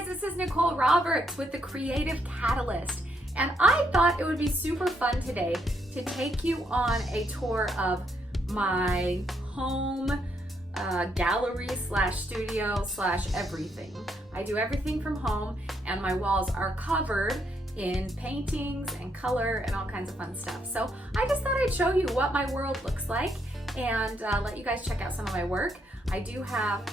guys, this is Nicole Roberts with The Creative Catalyst, and I thought it would be super fun today to take you on a tour of my home gallery slash studio slash everything. I do everything from home, and my walls are covered in paintings and color and all kinds of fun stuff. So I just thought I'd show you what my world looks like and let you guys check out some of my work. I do have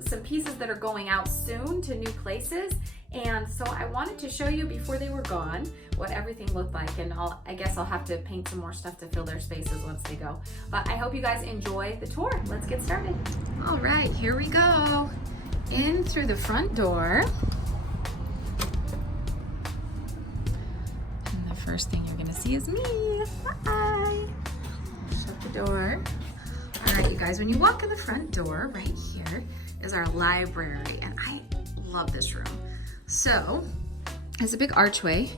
some pieces that are going out soon to new places, and so I wanted to show you before they were gone what everything looked like, and I guess I'll have to paint some more stuff to fill their spaces once they go. But I hope you guys enjoy the tour. Let's get started. All right, here we go. In through the front door. And the first thing you're gonna see is me. Hi. Shut the door. All right, you guys, when you walk in the front door, right here is our library, and I love this room. So, it's a big archway,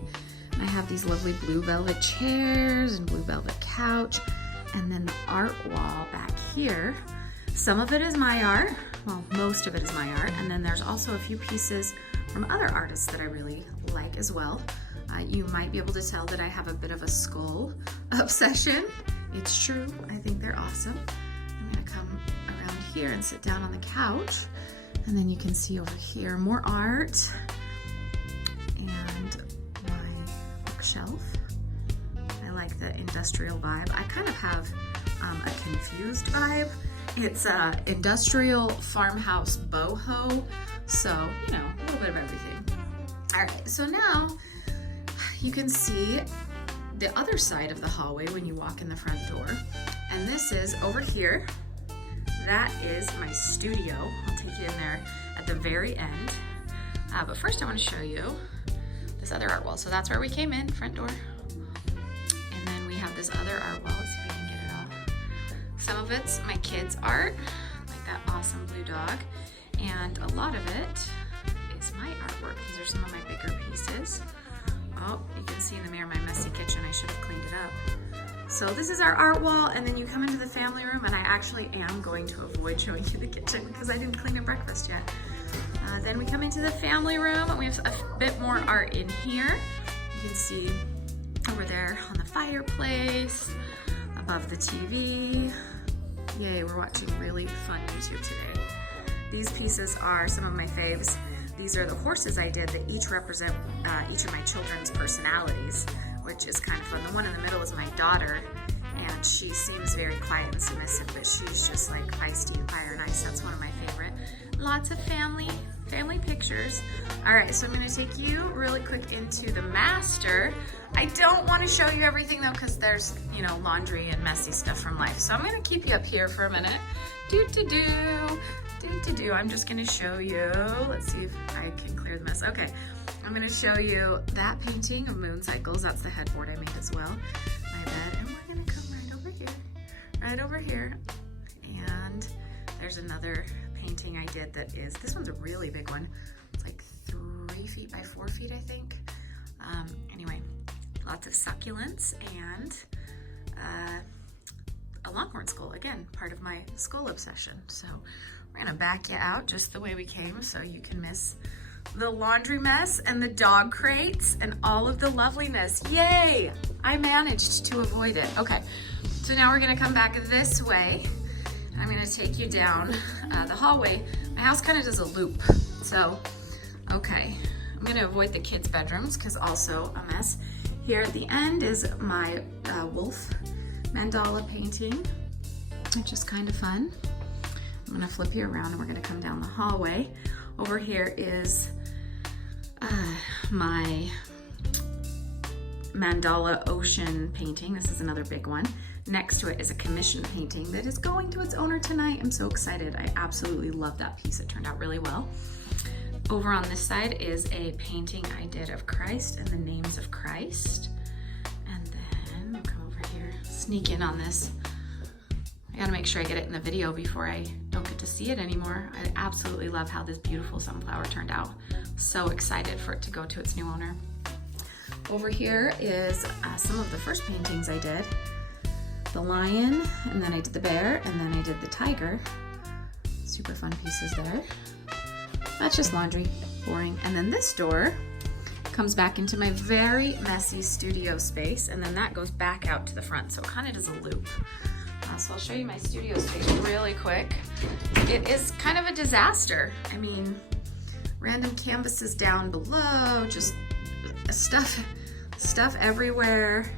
and I have these lovely blue velvet chairs and blue velvet couch, and then the art wall back here. Some of it is my art, well, most of it is my art, and then there's also a few pieces from other artists that I really like as well. You might be able to tell that I have a bit of a skull obsession. It's true, I think they're awesome. I'm gonna come around here and sit down on the couch, and then you can see over here more art and my bookshelf. I like the industrial vibe. I kind of have a confused vibe. It's industrial farmhouse boho, so you know, a little bit of everything. All right, so now you can see the other side of the hallway when you walk in the front door, and this is over here. That is my studio. I'll take you in there at the very end. But first I want to show you this other art wall. So that's where we came in, front door. And then we have this other art wall. Let's see if we can get it all. Some of it's my kids' art, like that awesome blue dog. And a lot of it is my artwork. These are some of my bigger pieces. Oh, you can see in the mirror my messy kitchen. I should have cleaned it up. So this is our art wall, and then you come into the family room, and I actually am going to avoid showing you the kitchen because I didn't clean at breakfast yet. Then we come into the family room, and we have a bit more art in here. You can see over there on the fireplace, above the TV. Yay, we're watching really fun YouTube today. These pieces are some of my faves. These are the horses I did that each represent each of my children's personalities, which is kind of fun. The one in the middle is my daughter, and she seems very quiet and submissive, but she's just like feisty and fire and ice. That's one of my favorite. Lots of family pictures. All right, so I'm gonna take you really quick into the master. I don't wanna show you everything though, because there's, you know, laundry and messy stuff from life. So I'm gonna keep you up here for a minute. I'm just gonna show you, let's see if I can clear the mess. Okay, I'm gonna show you that painting of moon cycles. That's the headboard I made as well. My bed, and we're gonna come right over here. And there's another painting I did that is, this one's a really big one. It's like 3 feet by 4 feet, I think. Anyway, lots of succulents and a longhorn skull, again, part of my skull obsession. So we're gonna back you out just the way we came so you can miss the laundry mess and the dog crates and all of the loveliness. Yay! I managed to avoid it. Okay, so now we're gonna come back this way. I'm gonna take you down the hallway. My house kind of does a loop. So, okay, I'm gonna avoid the kids' bedrooms because also a mess. Here at the end is my wolf mandala painting, which is kind of fun. I'm gonna flip you around and we're gonna come down the hallway. Over here is my mandala ocean painting. This is another big one. Next to it is a commission painting that is going to its owner tonight. I'm so excited. I absolutely love that piece. It turned out really well. Over on this side is a painting I did of Christ and the names of Christ. And then we'll come over here, sneak in on this. I gotta make sure I get it in the video before I don't get to see it anymore. I absolutely love how this beautiful sunflower turned out. So excited for it to go to its new owner. Over here is some of the first paintings I did. The lion, and then I did the bear, and then I did the tiger. Super fun pieces there. That's just laundry. boring. And then this door comes back into my very messy studio space, and then that goes back out to the front, so it kind of does a loop. So I'll show you my studio space really quick. It is kind of a disaster. I mean, random canvases down below, just stuff everywhere.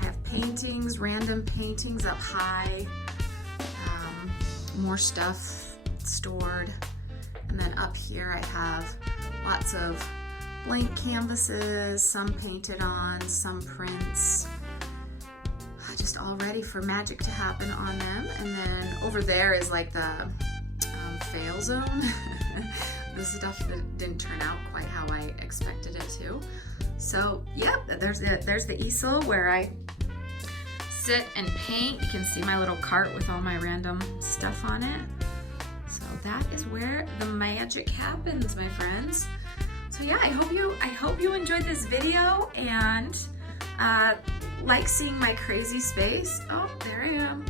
I have paintings, random paintings up high, more stuff stored. And then up here I have lots of blank canvases, some painted on, some prints, just all ready for magic to happen on them. And then over there is like the fail zone. The stuff that didn't turn out quite how I expected it to. So yep, there's the easel where I sit and paint. You can see my little cart with all my random stuff on it. So that is where the magic happens, my friends. So yeah, I hope you enjoyed this video and like seeing my crazy space. Oh, there I am,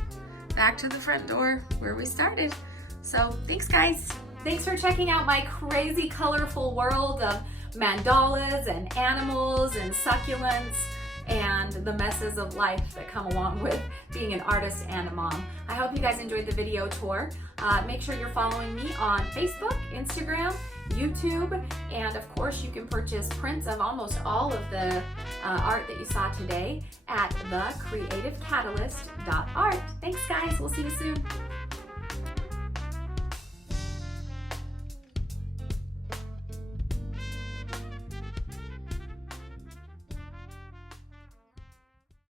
back to the front door where we started. So thanks, guys. Thanks for checking out my crazy colorful world of mandalas and animals and succulents and the messes of life that come along with being an artist and a mom. I hope you guys enjoyed the video tour. Make sure you're following me on Facebook, Instagram, YouTube, and of course you can purchase prints of almost all of the art that you saw today at TheCreativeCatalyst.Art. Thanks, guys. We'll see you soon.